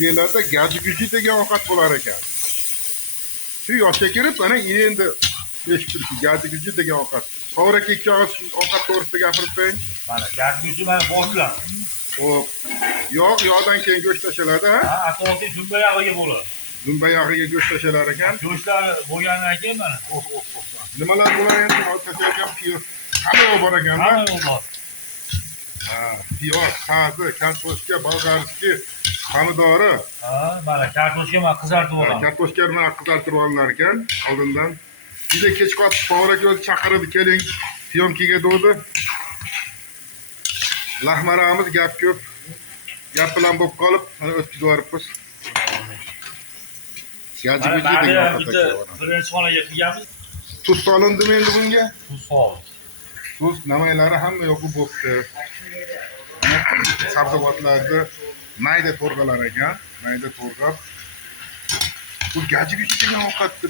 Yerlarda gaji-guji degan ovqat bo'lar ekan. Shu yoshga kirib, mana endi eshitdim, gaji-guji degan ovqat. To'g'ri aka, ikki og'iz ovqat to'g'risida gapirib qo'ying. Mana gaji-guji mana boshlan. Xo'p. Yog'dan keyin go'sht tashaladi, ha? Ha, asosiy dumba yog'iga bo'ladi. Dumba yog'iga go'sht tashalar ekan. Go'shtlar bo'lgandan keyin mana. Nimalar bo'lar endi? Hozir tashayotgan piyoz. Hamma bor ekan-da. Hamma bor. Ha, piyoz, sazi, kartoshka, bolg'arskiy, pomidori. Ha, mana kartoshka mana qizartib olaman. Kartoshkani mana qizartirib olinar ekan oldindan. Juda kech qolib Favrak o'zi chaqirdi, keling, syomkaga degdi. Lahmaramiz gap ko'p. Gap bilan bo'lib qolib, mana o'tkazib yuboribmiz. Gaji-guji degan bitta birinchi xonaga qilganmiz. Tuz solindimi endi bunga? Tuz sol. Tuz nimalari hamma yo'q bo'libdi. Sabzavotlarni mayda to'rg'alar ekan, mayda to'rg'ab. Bu gaji-guji degan ovqatni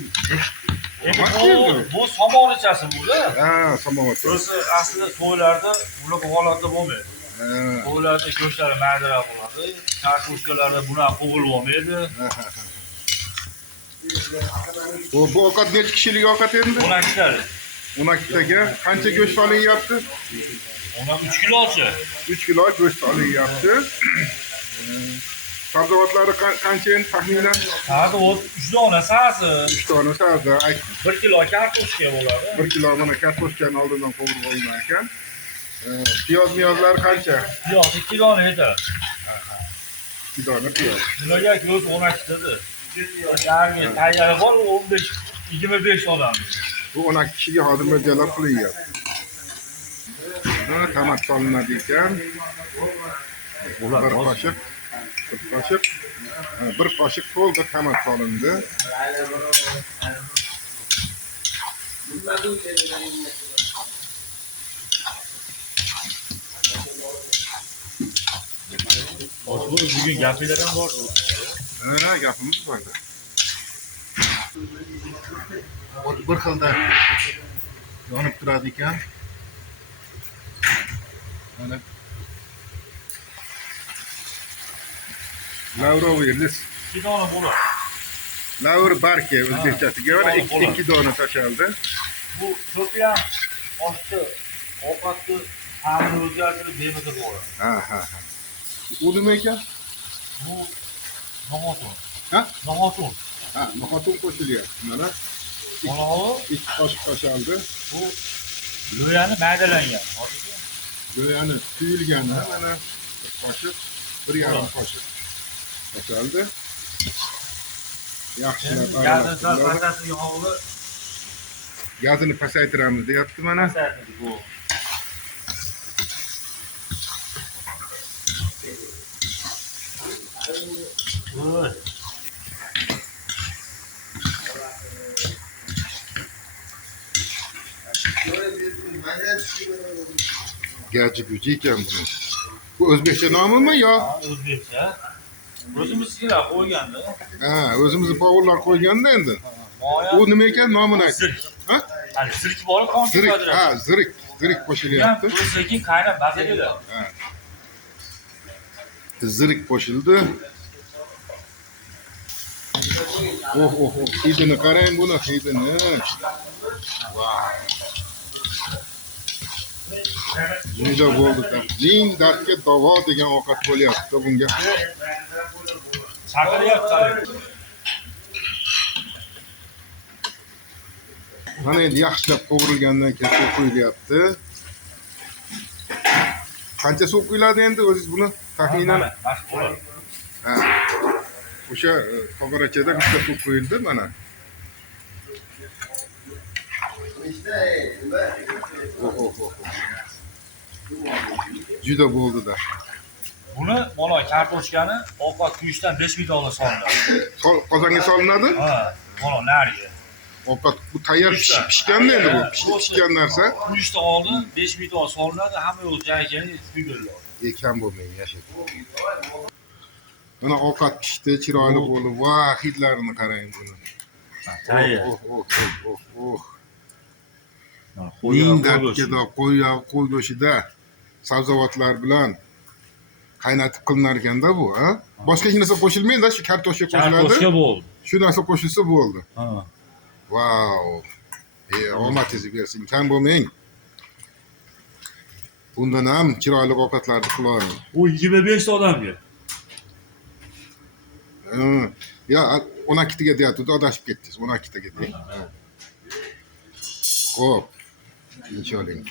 Endi bu somonichasi bu-da. ha, samovar. O'zi aslida to'ylarda bunaqa holatda bo'lmaydi. To'ylarda go'shtlari maydaroq bo'ladi. Kartoshkalarda bunaqa qo'g'il bo'lmaydi. Bu ovqat necha kishilik ovqat endi? 12 talik. 12 taga qancha go'sht olinyapti? Ona 3 kilocha. 3 kilo go'sht olinyapti. Sabzavotlari qancha endi taxminan? Hadi o 3 dona sazi. 3 dona sazi. 1 kilo kartoshka bo'ladi. 1 kilo mana kartoshkani oldindan qovurib olingan ekan. Piyoz-miyozlar qancha? Piyoz 2 kiloni yetadi. 2 dona piyoz. Nimaga ko'z 12 dedi. Yani tayyari bor 25 odam. Bu 12 kishiga hozir mo'ljallab qilinyapti. Tomat solinadi ekan. Bir qoshiq to'ldi tomat solindi. Bugun gapinglar ham bor. Ha, gapimiz borda. Bir xilda yonib turadi ekan. Mana lavroviy lis. 2 dona bo'ladi. Lavr barka o'zbekchasiga mana 2 dona tashaldi. Bu ko'piyam oshni ovqatni ta'mini o'zgartirib bemaza bo'ladi. Ha. U nima ekan? Bu noxotin. Ha? Noxotin. Ha, noxotin qo'shilyapti. Mana Mana bu 2 qoshiq tashaldi. bu lo'yani maydalangan. Go'yani tuyilgan mana 1 qoshiq, 1,5 qoshiq tashaldi. Yaxshilab aralashtirib. Gazini pasaytiramiz deyapti mana. Bu Gaji-guji ekan buni. Bu o'zbekcha nomimi yo? o'zbekcha. O'zimizga qo'yganda. Ha, o'zimizni povurlar qo'yganda endi. Moya. U nima ekan nomini ayt. Zirik. Ha? Hali zirik bor, qonun Zirik. qo'ydiradi. Ha, zirik qo'shilyapti. Bu sekin qaynab maza keladi. Ha. Zirik qo'shildi. Oh. Hidini qarang buni, hidini. Juda bo'ldi. Ming dardga davo degan ovqat bo'lyapti bunga. Chaqiryapti. Mana endi yaxshilab qovurilgandan keyin suv quyilyapti. Qancha suv quyiladi endi o'zingiz buni taxminan? Ha. O'sha tog'orachada bitta suv quyildi mana. Juda bo'ldi-da. Buni mana kartoshkani ovqat quyishdan 5 minut oldin solinadi. Qozonga solinadi? Ha, mana nariga. Ovqat bu tayyor pishganda endi bu pishgan narsa. Quyishdan oldin 5 minut oldin solinadi, hamma yo'l joyiga quyib beriladi. Ekan bo'lmaydi, yashab. Mana ovqat pishdi, chiroyli bo'ldi. Va, hidlarini qarang buni. Tayyor. Oh. Ming dardga qo'y go'shtida sabzavotlar bilan qaynatib qilinar ekanda bu, ha? Boshqa hech narsa qo'shilmaydi-da, shu kartoshka qo'shiladi. Kartoshka bo'ldi. Shu narsa qo'shilsa bo'ldi. Ha. Vau. Omadingizni bersin, kam bo'lmang. Bundan ham chiroyli ovqatlarni qiling. U 25 ta odamga. Ya 12 taga deyapti, adashib ketdingiz. 12 taga deng. Xo'p. Tinch oling.